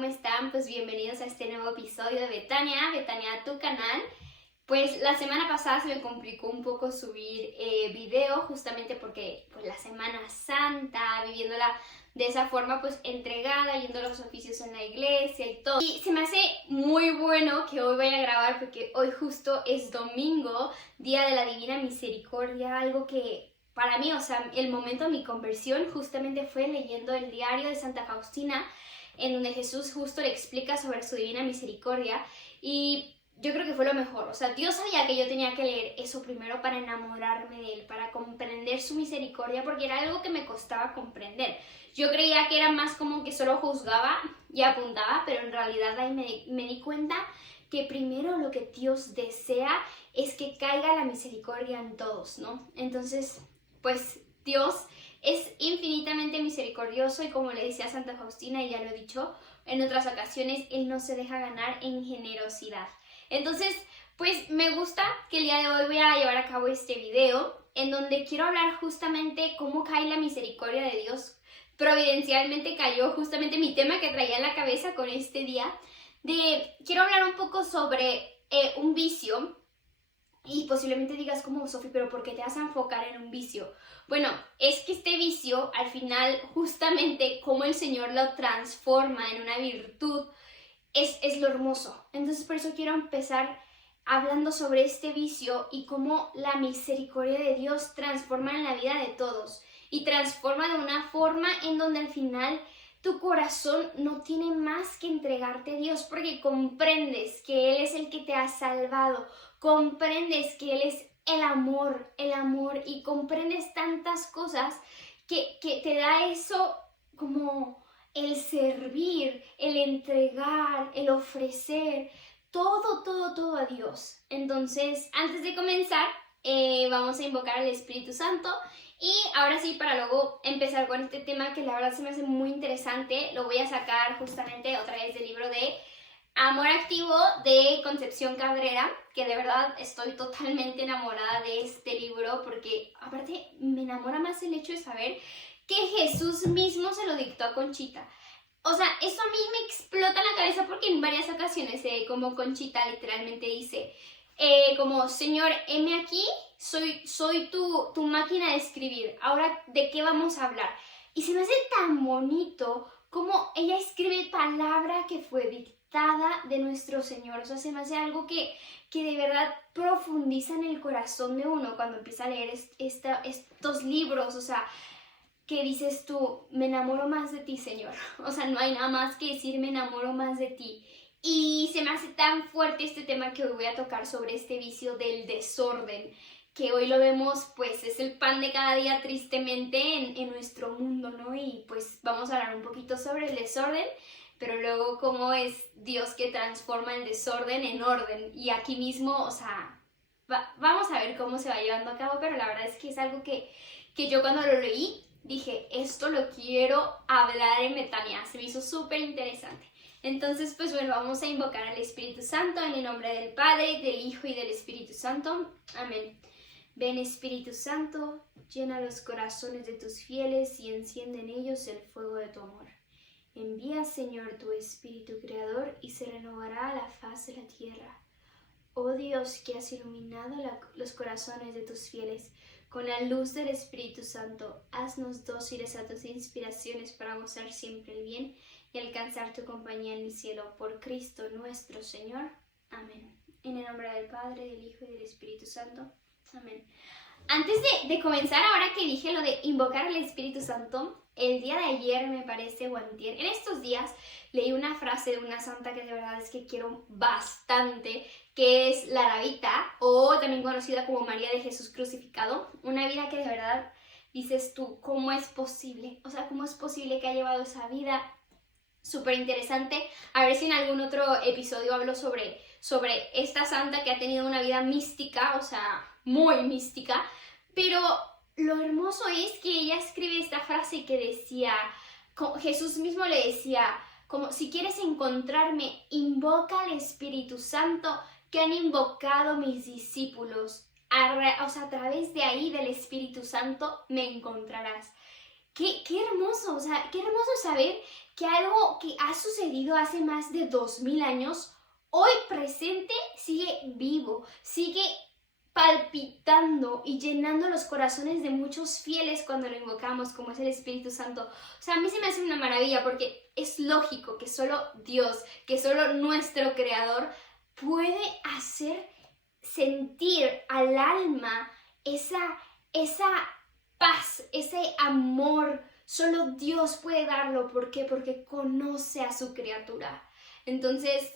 ¿cómo están? Pues bienvenidos a este nuevo episodio de Betania a tu canal. Pues la semana pasada se me complicó un poco subir video justamente porque pues la Semana Santa, viviéndola de esa forma pues entregada, yendo a los oficios en la iglesia y todo. Y se me hace muy bueno que hoy vaya a grabar porque hoy justo es domingo, Día de la Divina Misericordia, algo que para mí, o sea, el momento de mi conversión justamente fue leyendo el diario de Santa Faustina, en donde Jesús justo le explica sobre su divina misericordia, y yo creo que fue lo mejor. O sea, Dios sabía que yo tenía que leer eso primero para enamorarme de Él, para comprender su misericordia, porque era algo que me costaba comprender. Yo creía que era más como que solo juzgaba y apuntaba, pero en realidad ahí me di cuenta que primero lo que Dios desea es que caiga la misericordia en todos, ¿no? Entonces, pues Dios es infinitamente misericordioso y como le decía Santa Faustina, y ya lo he dicho en otras ocasiones, Él no se deja ganar en generosidad. Entonces, pues me gusta que el día de hoy voy a llevar a cabo este video en donde quiero hablar justamente cómo cae la misericordia de Dios. Providencialmente cayó justamente mi tema que traía en la cabeza con este día. Quiero hablar un poco sobre un vicio. Y posiblemente digas como, Sofi, pero ¿por qué te vas a enfocar en un vicio? Bueno, es que este vicio, al final, justamente como el Señor lo transforma en una virtud, es lo hermoso. Entonces, por eso quiero empezar hablando sobre este vicio y cómo la misericordia de Dios transforma en la vida de todos. Y transforma de una forma en donde al final tu corazón no tiene más que entregarte a Dios, porque comprendes que Él es el que te ha salvado, comprendes que Él es el amor, y comprendes tantas cosas que te da eso como el servir, el entregar, el ofrecer, todo a Dios. Entonces, antes de comenzar, vamos a invocar al Espíritu Santo. Y ahora sí, para luego empezar con este tema que la verdad se me hace muy interesante, lo voy a sacar justamente otra vez del libro de Amor Activo de Concepción Cabrera, que de verdad estoy totalmente enamorada de este libro, porque aparte me enamora más el hecho de saber que Jesús mismo se lo dictó a Conchita. O sea, eso a mí me explota en la cabeza porque en varias ocasiones, como Conchita literalmente dice, como, Señor, heme aquí, soy tu máquina de escribir, ahora, ¿de qué vamos a hablar? Y se me hace tan bonito como ella escribe palabra que fue dictada de nuestro Señor. O sea, se me hace algo que de verdad profundiza en el corazón de uno cuando empieza a leer estos libros. O sea, que dices tú, me enamoro más de ti, Señor. O sea, no hay nada más que decir, me enamoro más de ti. Y se me hace tan fuerte este tema que hoy voy a tocar sobre este vicio del desorden, que hoy lo vemos, pues es el pan de cada día tristemente en nuestro mundo, ¿no? Y pues vamos a hablar un poquito sobre el desorden, pero luego cómo es Dios que transforma el desorden en orden. Y aquí mismo, o sea, vamos a ver cómo se va llevando a cabo, pero la verdad es que es algo que yo cuando lo leí dije, esto lo quiero hablar en Betania, se me hizo súper interesante. Entonces, pues bueno, vamos a invocar al Espíritu Santo en el nombre del Padre, del Hijo y del Espíritu Santo. Amén. Ven, Espíritu Santo, llena los corazones de tus fieles y enciende en ellos el fuego de tu amor. Envía, Señor, tu Espíritu Creador y se renovará la faz de la tierra. Oh Dios, que has iluminado los corazones de tus fieles con la luz del Espíritu Santo, haznos dóciles a tus inspiraciones para gozar siempre el bien y alcanzar tu compañía en el cielo. Por Cristo nuestro Señor. Amén. En el nombre del Padre, del Hijo y del Espíritu Santo. Amén. Antes de comenzar, ahora que dije lo de invocar al Espíritu Santo, el día de ayer me parece, o antier, en estos días leí una frase de una santa que de verdad es que quiero bastante, que es la Lavita, o también conocida como María de Jesús Crucificado. Una vida que de verdad dices tú, ¿cómo es posible? O sea, ¿cómo es posible que haya llevado esa vida? Súper interesante. A ver si en algún otro episodio hablo sobre esta santa que ha tenido una vida mística, o sea, muy mística, pero lo hermoso es que ella escribe esta frase que decía, Jesús mismo le decía, como si quieres encontrarme, invoca al Espíritu Santo que han invocado mis discípulos. O sea, a través de ahí del Espíritu Santo me encontrarás. Qué hermoso, o sea, qué hermoso saber que algo que ha sucedido hace más de 2000 años, hoy presente sigue vivo, sigue palpitando y llenando los corazones de muchos fieles cuando lo invocamos, como es el Espíritu Santo. O sea, a mí se me hace una maravilla porque es lógico que solo Dios, que solo nuestro Creador puede hacer sentir al alma esa paz, ese amor. Solo Dios puede darlo. ¿Por qué? Porque conoce a su criatura. Entonces,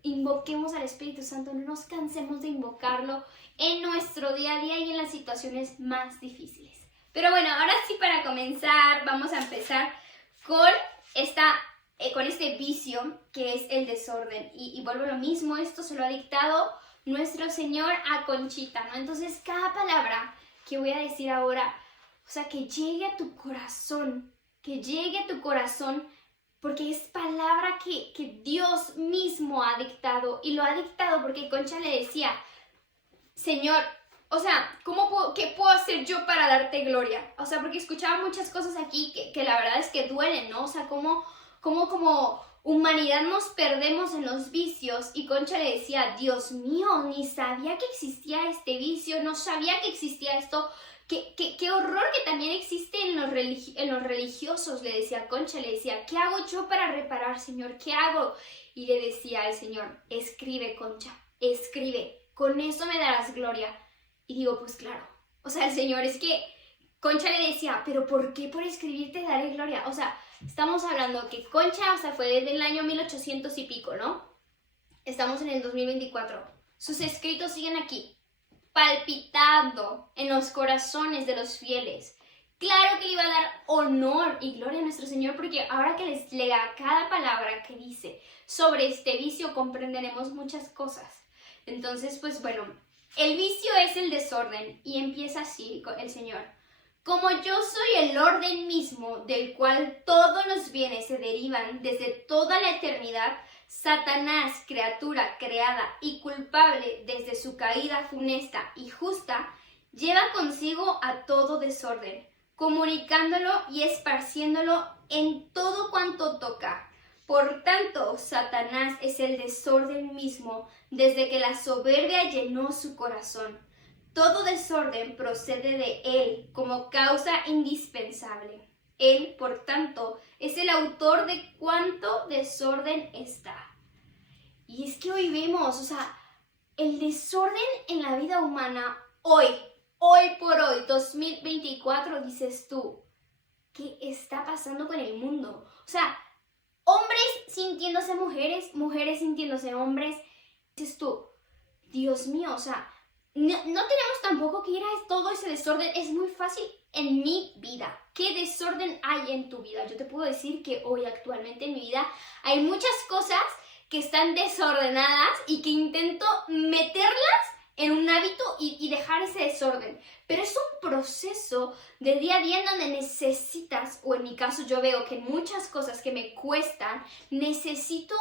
invoquemos al Espíritu Santo, no nos cansemos de invocarlo en nuestro día a día y en las situaciones más difíciles. Pero bueno, ahora sí, para comenzar, vamos a empezar con este vicio que es el desorden. Y vuelvo a lo mismo, esto se lo ha dictado nuestro Señor a Conchita, ¿no? Entonces, cada palabra que voy a decir ahora, o sea, que llegue a tu corazón, porque es palabra que Dios mismo ha dictado, y lo ha dictado porque Concha le decía, Señor, o sea, ¿qué puedo hacer yo para darte gloria? O sea, porque escuchaba muchas cosas aquí que la verdad es que duelen, ¿no? O sea, como humanidad nos perdemos en los vicios, y Concha le decía, Dios mío, ni sabía que existía este vicio, no sabía que existía esto. Qué horror que también existe en los religiosos, le decía Concha, le decía, ¿qué hago yo para reparar, Señor? ¿Qué hago? Y le decía al Señor, escribe, Concha, escribe, con eso me darás gloria. Y digo, pues claro, o sea, el Señor, es que Concha le decía, ¿pero por qué por escribir te daré gloria? O sea, estamos hablando que Concha, o sea, fue desde el año 1800 y pico, ¿no? Estamos en el 2024. Sus escritos siguen aquí, palpitando en los corazones de los fieles. Claro que le iba a dar honor y gloria a nuestro Señor, porque ahora que les lea cada palabra que dice sobre este vicio, comprenderemos muchas cosas. Entonces, pues bueno, el vicio es el desorden, y empieza así el Señor. Como yo soy el orden mismo, del cual todos los bienes se derivan desde toda la eternidad, Satanás, criatura creada y culpable desde su caída funesta y justa, lleva consigo a todo desorden, comunicándolo y esparciéndolo en todo cuanto toca. Por tanto, Satanás es el desorden mismo desde que la soberbia llenó su corazón. Todo desorden procede de él como causa indispensable. Él, por tanto, es el autor de cuánto desorden está. Y es que hoy vemos, o sea, el desorden en la vida humana, hoy por hoy, 2024, dices tú, ¿qué está pasando con el mundo? O sea, hombres sintiéndose mujeres, mujeres sintiéndose hombres, dices tú, Dios mío, o sea, no tenemos tampoco que ir a todo ese desorden. Es muy fácil en mi vida. ¿Qué desorden hay en tu vida? Yo te puedo decir que hoy actualmente en mi vida hay muchas cosas que están desordenadas y que intento meterlas en un hábito y dejar ese desorden. Pero es un proceso de día a día en donde necesitas, o en mi caso yo veo que muchas cosas que me cuestan, necesito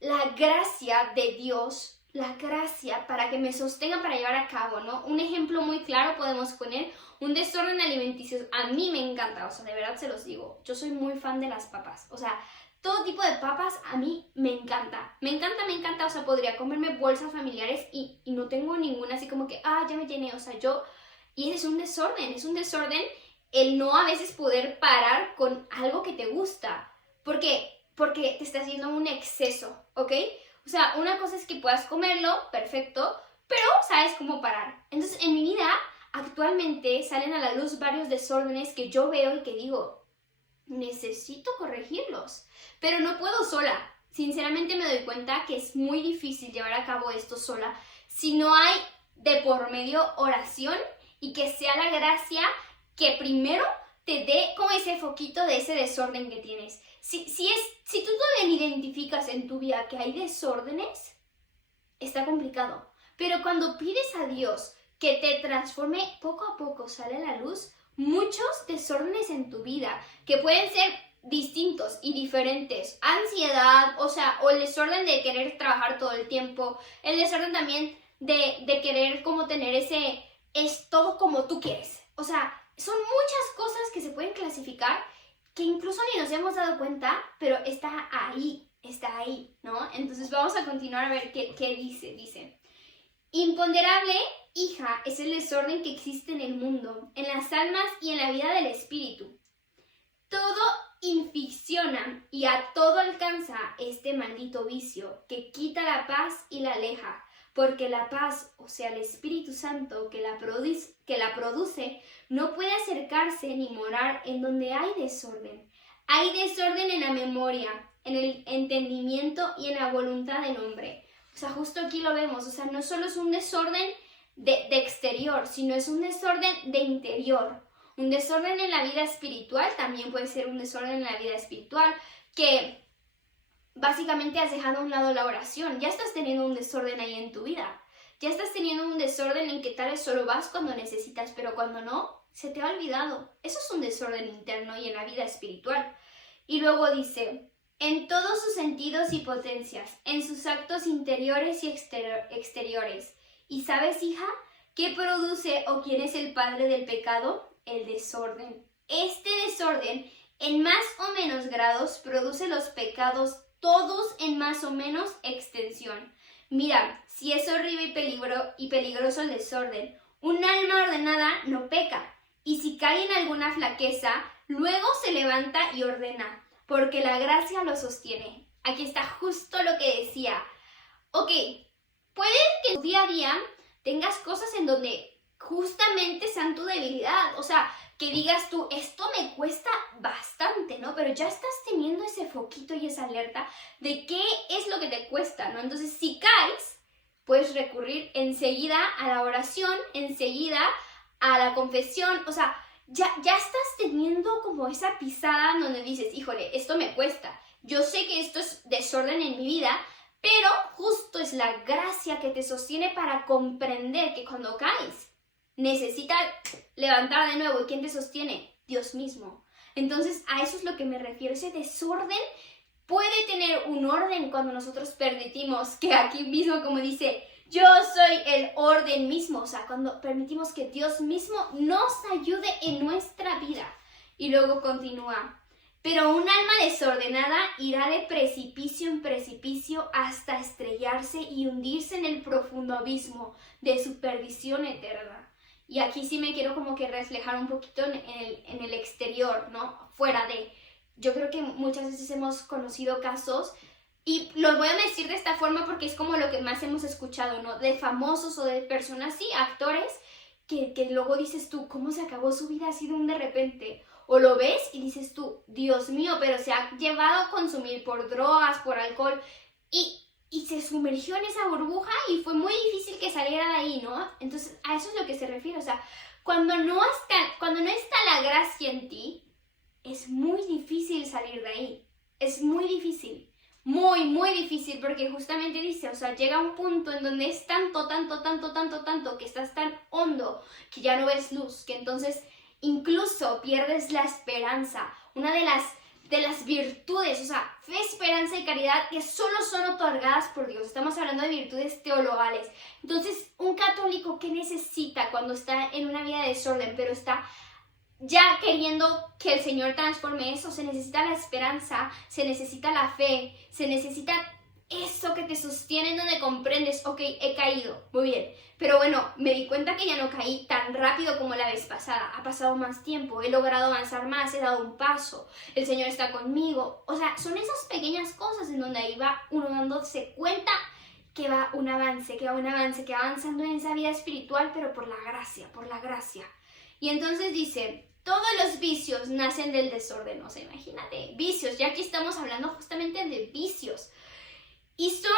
la gracia de Dios, la gracia para que me sostenga para llevar a cabo, ¿no? Un ejemplo muy claro podemos poner un desorden alimenticio. A mí me encanta, o sea, de verdad se los digo, yo soy muy fan de las papas, o sea, todo tipo de papas a mí me encanta, o sea, podría comerme bolsas familiares y no tengo ninguna así como que, ya me llené, o sea, y es un desorden el no a veces poder parar con algo que te gusta, porque te está haciendo un exceso, ¿ok? O sea, una cosa es que puedas comerlo, perfecto, pero sabes cómo parar. Entonces, en mi vida, actualmente salen a la luz varios desórdenes que yo veo y que digo, necesito corregirlos, pero no puedo sola. Sinceramente me doy cuenta que es muy difícil llevar a cabo esto sola si no hay de por medio oración y que sea la gracia que primero te dé como ese foquito de ese desorden que tienes. Si tú todavía identificas en tu vida que hay desórdenes, está complicado. Pero cuando pides a Dios que te transforme, poco a poco sale a la luz muchos desórdenes en tu vida que pueden ser distintos y diferentes. Ansiedad, o el desorden de querer trabajar todo el tiempo, el desorden también de querer como tener es todo como tú quieres. O sea, son muchas cosas que se pueden clasificar que incluso ni nos hemos dado cuenta, pero está ahí, ¿no? Entonces vamos a continuar a ver qué dice. Dice, imponderable, hija, es el desorden que existe en el mundo, en las almas y en la vida del espíritu. Todo inficciona y a todo alcanza este maldito vicio que quita la paz y la aleja, porque la paz, o sea, el Espíritu Santo que la produce, no puede acercarse ni morar en donde hay desorden. Hay desorden en la memoria, en el entendimiento y en la voluntad del hombre. O sea, justo aquí lo vemos, o sea, no solo es un desorden de exterior, sino es un desorden de interior. Un desorden en la vida espiritual también puede ser un desorden en la vida espiritual que básicamente has dejado a un lado la oración. Ya estás teniendo un desorden ahí en tu vida. Ya estás teniendo un desorden en que tal vez solo vas cuando necesitas, pero cuando no, se te ha olvidado. Eso es un desorden interno y en la vida espiritual. Y luego dice, en todos sus sentidos y potencias, en sus actos interiores y exteriores. ¿Y sabes, hija, qué produce o quién es el padre del pecado? El desorden. Este desorden, en más o menos grados, produce los pecados, todos en más o menos extensión. Mira, si es horrible y peligroso el desorden, un alma ordenada no peca, y si cae en alguna flaqueza, luego se levanta y ordena, porque la gracia lo sostiene. Aquí está justo lo que decía. Ok, puede que en tu día a día tengas cosas en donde justamente sean tu debilidad, o sea, que digas tú, esto me cuesta bastante, ¿no? Pero ya estás teniendo ese foquito y esa alerta de qué es lo que te cuesta, ¿no? Entonces, si caes, puedes recurrir enseguida a la oración, enseguida a la confesión, o sea, ya estás teniendo como esa pisada donde dices, híjole, esto me cuesta, yo sé que esto es desorden en mi vida, pero justo es la gracia que te sostiene para comprender que cuando caes, necesitas levantar de nuevo. ¿Y quién te sostiene? Dios mismo. Entonces, a eso es lo que me refiero. Ese desorden puede tener un orden cuando nosotros permitimos que aquí mismo, como dice, yo soy el orden mismo. O sea, cuando permitimos que Dios mismo nos ayude en nuestra vida. Y luego continúa. Pero un alma desordenada irá de precipicio en precipicio hasta estrellarse y hundirse en el profundo abismo de su perdición eterna. Y aquí sí me quiero como que reflejar un poquito en el exterior, ¿no? Fuera de... Yo creo que muchas veces hemos conocido casos, y los voy a decir de esta forma porque es como lo que más hemos escuchado, ¿no? De famosos o de personas, sí, actores, que luego dices tú, ¿cómo se acabó su vida así de un de repente? O lo ves y dices tú, Dios mío, pero se ha llevado a consumir por drogas, por alcohol, y se sumergió en esa burbuja y fue muy difícil que saliera de ahí, ¿no? Entonces, a eso es lo que se refiere, o sea, cuando no está la gracia en ti, es muy difícil salir de ahí, es muy difícil, muy, muy difícil, porque justamente dice, o sea, llega un punto en donde es tanto, que estás tan hondo, que ya no ves luz, que entonces incluso pierdes la esperanza, una de las virtudes, o sea, fe, esperanza y caridad que solo son otorgadas por Dios. Estamos hablando de virtudes teologales. Entonces, un católico, ¿qué necesita cuando está en una vida de desorden, pero está ya queriendo que el Señor transforme eso? Se necesita la esperanza, se necesita la fe, se necesita eso que te sostiene en donde comprendes, ok, he caído, muy bien, pero bueno, me di cuenta que ya no caí tan rápido como la vez pasada, ha pasado más tiempo, he logrado avanzar más, he dado un paso, el Señor está conmigo, o sea, son esas pequeñas cosas en donde ahí va uno dándose cuenta que va un avance, que va avanzando en esa vida espiritual, pero por la gracia. Y entonces dice, todos los vicios nacen del desorden, o sea, imagínate, vicios, ya aquí estamos hablando justamente de vicios, y son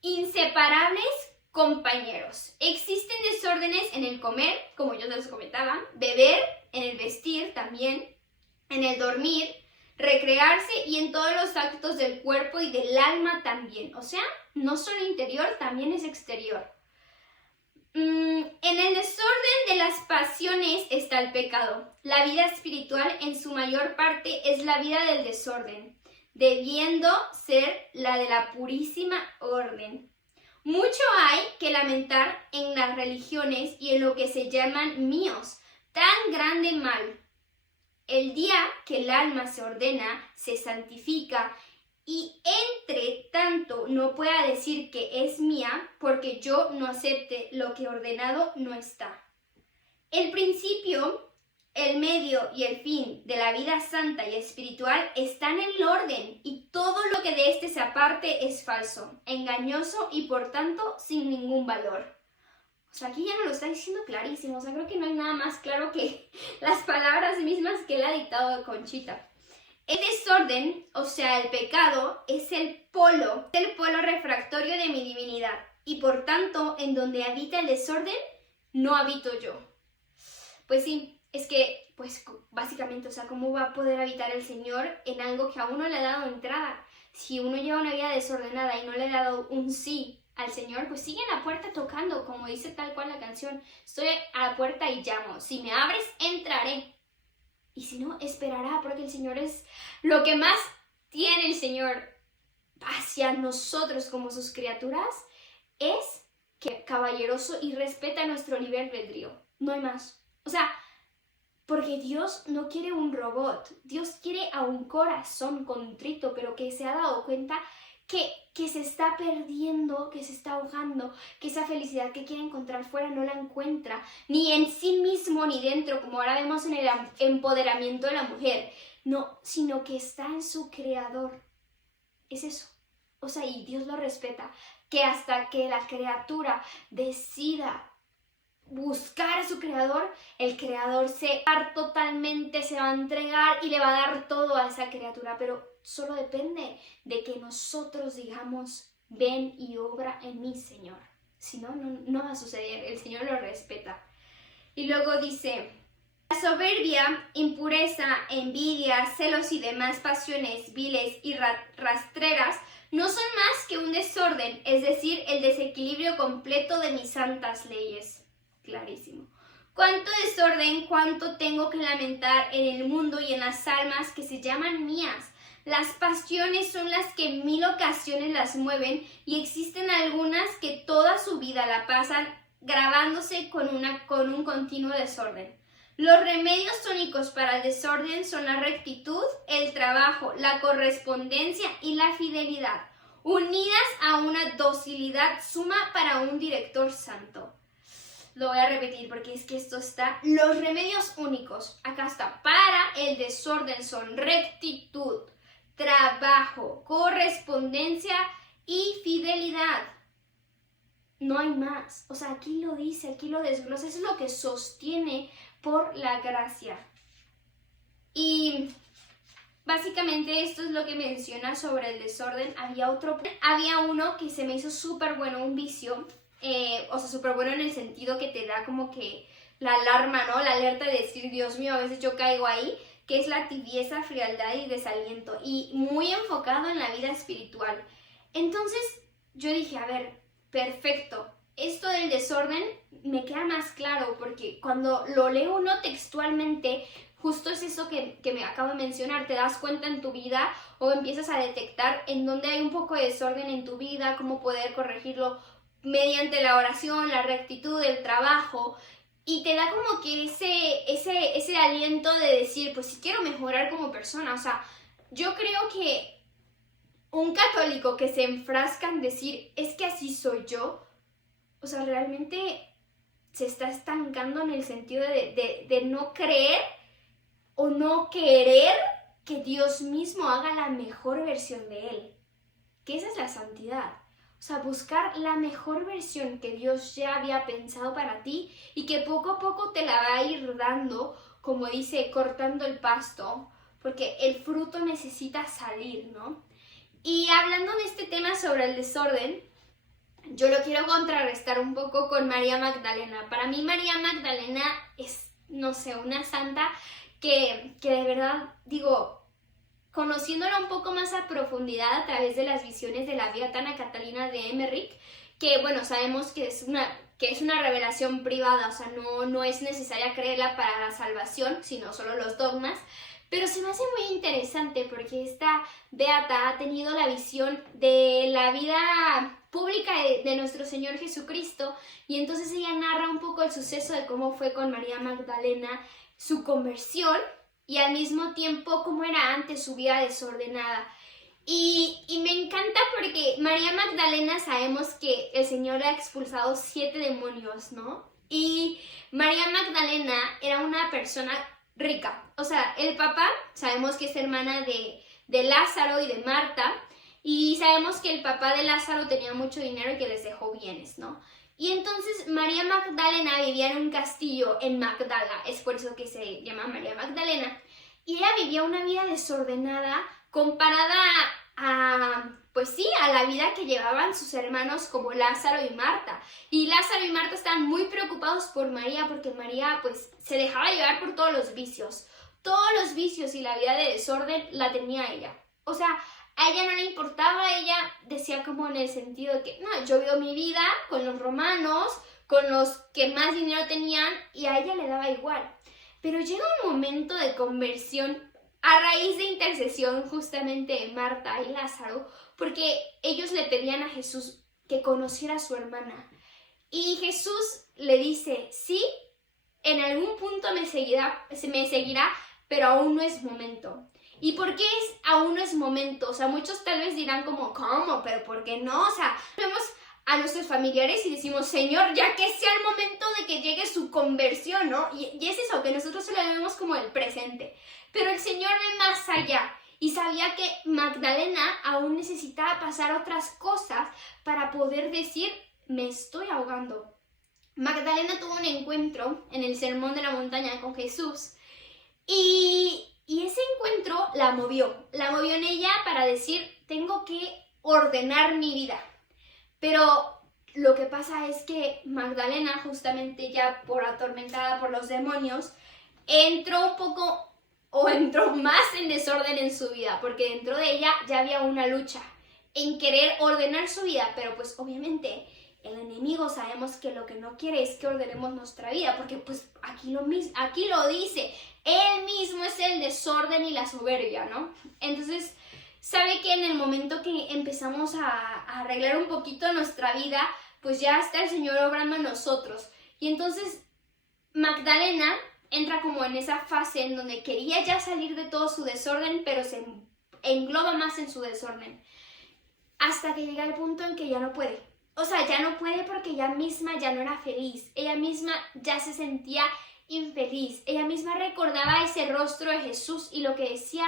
inseparables compañeros. Existen desórdenes en el comer, como yo les comentaba, beber, en el vestir también, en el dormir, recrearse y en todos los actos del cuerpo y del alma también. O sea, no solo interior, también es exterior. En el desorden de las pasiones está el pecado. La vida espiritual en su mayor parte es la vida del desorden, debiendo ser la de la purísima orden. Mucho hay que lamentar en las religiones y en lo que se llaman míos, tan grande mal. el día que el alma se ordena, se santifica y entre tanto no pueda decir que es mía porque yo no acepte lo que ordenado no está. El principio, el medio y el fin de la vida santa y espiritual están en el orden y todo lo que de este se aparte es falso, engañoso y por tanto sin ningún valor. O sea, aquí ya nos lo está diciendo clarísimo. O sea, creo que no hay nada más claro que las palabras mismas que él ha dictado Conchita. El desorden, o sea, el pecado, es el polo refractorio de mi divinidad. Y por tanto, en donde habita el desorden, no habito yo. Pues sí, es que, pues básicamente, o sea, ¿cómo va a poder habitar el Señor en algo que aún no le ha dado entrada? Si uno lleva una vida desordenada y no le ha dado un sí al Señor, pues sigue en la puerta tocando, como dice tal cual la canción. Estoy a la puerta y llamo. Si me abres, entraré. Y si no, esperará, porque el Señor es lo que más tiene el Señor hacia nosotros como sus criaturas, es que caballeroso y respeta nuestro libre albedrío. No hay más. O sea, porque Dios no quiere un robot. Dios quiere a un corazón contrito, pero que se ha dado cuenta que se está perdiendo, que se está ahogando, que esa felicidad que quiere encontrar fuera no la encuentra, ni en sí mismo ni dentro, como ahora vemos en el empoderamiento de la mujer, no, sino que está en su creador. Es eso. O sea, y Dios lo respeta, que hasta que la criatura decida buscar a su creador, el creador se va a dar totalmente, se va a entregar y le va a dar todo a esa criatura, pero solo depende de que nosotros digamos, ven y obra en mí, Señor. Si no, no va a suceder, el Señor lo respeta. Y luego dice, la soberbia, impureza, envidia, celos y demás pasiones viles y rastreras no son más que un desorden, es decir, el desequilibrio completo de mis santas leyes. Clarísimo. Cuánto desorden, cuánto tengo que lamentar en el mundo y en las almas que se llaman mías. Las pasiones son las que en 1000 ocasiones las mueven y existen algunas que toda su vida la pasan grabándose con un continuo desorden. Los remedios tónicos para el desorden son la rectitud, el trabajo, la correspondencia y la fidelidad, unidas a una docilidad suma para un director santo. Lo voy a repetir porque es que esto está. Los remedios únicos, acá está, para el desorden son rectitud, trabajo, correspondencia y fidelidad. No hay más. O sea, aquí lo dice, aquí lo desglosa. Eso es lo que sostiene por la gracia. Y básicamente esto es lo que menciona sobre el desorden. Había uno que se me hizo súper bueno, un vicio. O sea, súper bueno en el sentido que te da como que la alarma, ¿no? La alerta de decir, Dios mío, a veces yo caigo ahí, que es la tibieza, frialdad y desaliento, y muy enfocado en la vida espiritual. Entonces yo dije, a ver, perfecto, esto del desorden me queda más claro, porque cuando lo leo uno textualmente, justo es eso que me acabo de mencionar, te das cuenta en tu vida o empiezas a detectar en dónde hay un poco de desorden en tu vida, cómo poder corregirlo mediante la oración, la rectitud, el trabajo, y te da como que ese aliento de decir, pues si quiero mejorar como persona. O sea, yo creo que un católico que se enfrasca en decir, es que así soy yo, o sea, realmente se está estancando en el sentido de no creer o no querer que Dios mismo haga la mejor versión de él, que esa es la santidad. O sea, buscar la mejor versión que Dios ya había pensado para ti y que poco a poco te la va a ir dando, como dice, cortando el pasto, porque el fruto necesita salir, ¿no? Y hablando de este tema sobre el desorden, yo lo quiero contrarrestar un poco con María Magdalena. Para mí María Magdalena es, no sé, una santa que de verdad, digo, conociéndola un poco más a profundidad a través de las visiones de la Beata Catalina de Emmerich, que bueno, sabemos que es una revelación privada, o sea, no es necesaria creerla para la salvación, sino solo los dogmas, pero se me hace muy interesante porque esta Beata ha tenido la visión de la vida pública de nuestro Señor Jesucristo, y entonces ella narra un poco el suceso de cómo fue con María Magdalena su conversión. y al mismo tiempo cómo era antes su vida desordenada. Y me encanta porque María Magdalena sabemos que el Señor ha expulsado 7 demonios, ¿no? Y María Magdalena era una persona rica. O sea, el papá sabemos que es hermana de Lázaro y de Marta. Y sabemos que el papá de Lázaro tenía mucho dinero y que les dejó bienes, ¿no? Y entonces María Magdalena vivía en un castillo en Magdala. Es por eso que se llama María Magdalena. Y ella vivía una vida desordenada comparada pues sí, a la vida que llevaban sus hermanos como Lázaro y Marta. Y Lázaro y Marta estaban muy preocupados por María porque María pues se dejaba llevar por todos los vicios. Todos los vicios y la vida de desorden la tenía ella. O sea, a ella no le importaba, ella decía como en el sentido de que no, yo vivo mi vida con los romanos, con los que más dinero tenían y a ella le daba igual. Pero llega un momento de conversión a raíz de intercesión justamente de Marta y Lázaro, porque ellos le pedían a Jesús que conociera a su hermana. Y Jesús le dice, sí, en algún punto me seguirá, pero aún no es momento. ¿Y por qué aún no es momento? O sea, muchos tal vez dirán como, ¿cómo? ¿Pero por qué no? O sea, vemos a nuestros familiares y decimos, Señor, ya que sea el momento de que llegue su conversión, ¿no? Y es eso, que nosotros se lo vemos como el presente. Pero el Señor ve más allá y sabía que Magdalena aún necesitaba pasar otras cosas para poder decir, me estoy ahogando. Magdalena tuvo un encuentro en el Sermón de la Montaña con Jesús y ese encuentro la movió en ella para decir, tengo que ordenar mi vida. Pero lo que pasa es que Magdalena, justamente ya por atormentada por los demonios, entró más en desorden en su vida, porque dentro de ella ya había una lucha en querer ordenar su vida, pero pues obviamente el enemigo sabemos que lo que no quiere es que ordenemos nuestra vida, porque pues aquí lo dice, él mismo es el desorden y la soberbia, ¿no? Entonces sabe que en el momento que empezamos a arreglar un poquito nuestra vida, pues ya está el Señor obrando en nosotros. Y entonces Magdalena entra como en esa fase en donde quería ya salir de todo su desorden, pero se engloba más en su desorden. Hasta que llega el punto en que ya no puede. O sea, ya no puede porque ella misma ya no era feliz. Ella misma ya se sentía infeliz. Ella misma recordaba ese rostro de Jesús y lo que decía.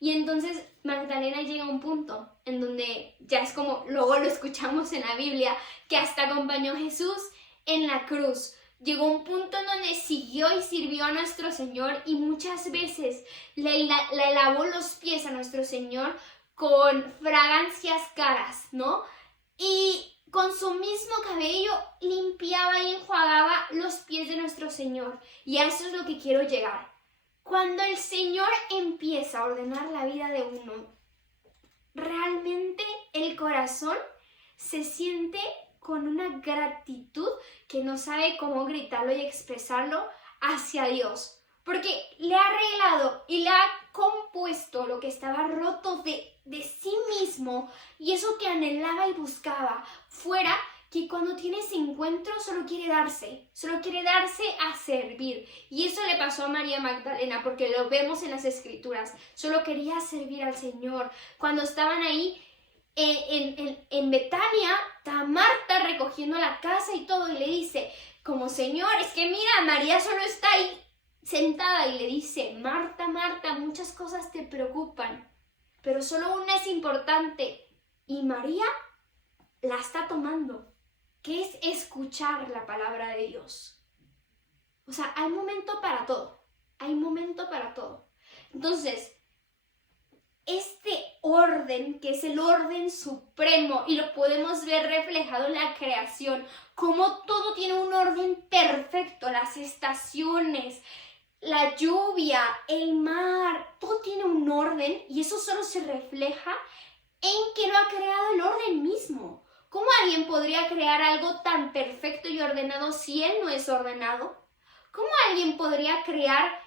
Y entonces Magdalena llega a un punto en donde ya es como, luego lo escuchamos en la Biblia, que hasta acompañó a Jesús en la cruz. Llegó un punto en donde siguió y sirvió a nuestro Señor y muchas veces le lavó los pies a nuestro Señor con fragancias caras, ¿no? Y con su mismo cabello limpiaba y enjuagaba los pies de nuestro Señor. Y a eso es lo que quiero llegar. Cuando el Señor empieza a ordenar la vida de uno, realmente el corazón se siente con una gratitud que no sabe cómo gritarlo y expresarlo hacia Dios. Porque le ha arreglado y le ha compuesto lo que estaba roto de sí mismo y eso que anhelaba y buscaba fuera, que cuando tiene ese encuentro solo quiere darse a servir. Y eso le pasó a María Magdalena, porque lo vemos en las Escrituras. Solo quería servir al Señor. Cuando estaban ahí en Betania, está Marta recogiendo la casa y todo, y le dice, como Señor, es que mira, María solo está ahí sentada, y le dice, Marta, Marta, muchas cosas te preocupan, pero solo una es importante, y María la está tomando, que es escuchar la palabra de Dios. O sea, hay momento para todo, Entonces, este orden, que es el orden supremo, y lo podemos ver reflejado en la creación, como todo tiene un orden perfecto, las estaciones, la lluvia, el mar, todo tiene un orden, y eso solo se refleja en que lo ha creado el orden mismo. ¿Cómo alguien podría crear algo tan perfecto y ordenado si él no es ordenado? ¿Cómo alguien podría crear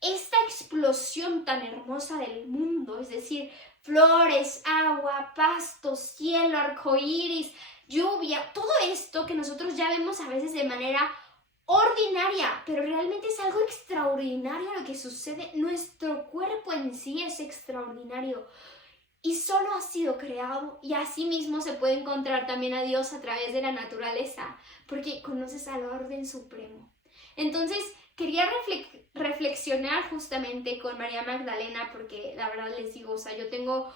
esta explosión tan hermosa del mundo? Es decir, flores, agua, pasto, cielo, arcoíris, lluvia, todo esto que nosotros ya vemos a veces de manera ordinaria, pero realmente es algo extraordinario lo que sucede. Nuestro cuerpo en sí es extraordinario y solo ha sido creado, y así mismo se puede encontrar también a Dios a través de la naturaleza, porque conoces al orden supremo. Entonces, quería reflexionar justamente con María Magdalena, porque la verdad les digo, o sea, yo tengo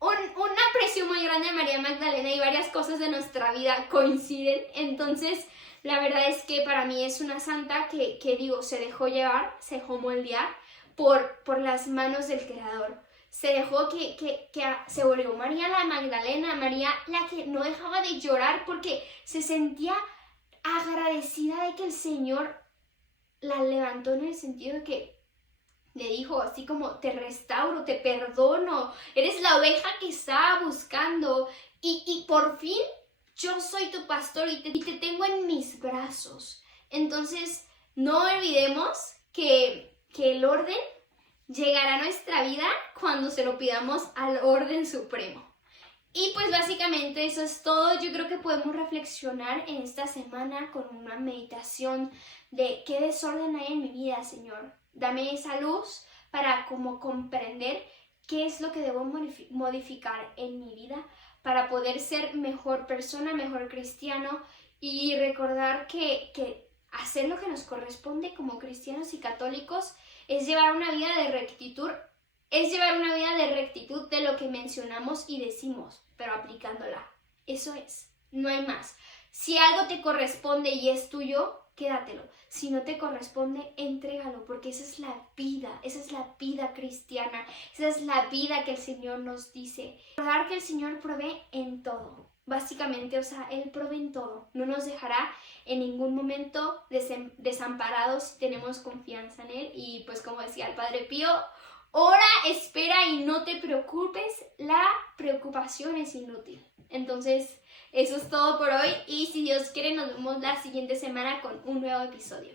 un aprecio muy grande a María Magdalena y varias cosas de nuestra vida coinciden. Entonces, la verdad es que para mí es una santa que digo, se dejó llevar, se dejó moldear por las manos del Creador. Se dejó que se volvió María la Magdalena, María la que no dejaba de llorar porque se sentía agradecida de que el Señor la levantó, en el sentido de que le dijo así como: te restauro, te perdono, eres la oveja que estaba buscando y por fin yo soy tu pastor y te tengo en mis brazos. Entonces no olvidemos que el orden llegará a nuestra vida cuando se lo pidamos al orden supremo. Y pues básicamente eso es todo. Yo creo que podemos reflexionar en esta semana con una meditación de qué desorden hay en mi vida, Señor. Dame esa luz para como comprender qué es lo que debo modificar en mi vida para poder ser mejor persona, mejor cristiano, y recordar que hacer lo que nos corresponde como cristianos y católicos es llevar una vida de rectitud. Es llevar una vida de rectitud de lo que mencionamos y decimos, pero aplicándola. Eso es, no hay más. Si algo te corresponde y es tuyo, quédatelo. Si no te corresponde, entrégalo, porque esa es la vida cristiana, esa es la vida que el Señor nos dice. Recordar que el Señor provee en todo. Básicamente, o sea, Él provee en todo. No nos dejará en ningún momento desamparados si tenemos confianza en Él. Y pues como decía el Padre Pío, ora, espera y no te preocupes, la preocupación es inútil. Entonces, eso es todo por hoy y si Dios quiere nos vemos la siguiente semana con un nuevo episodio.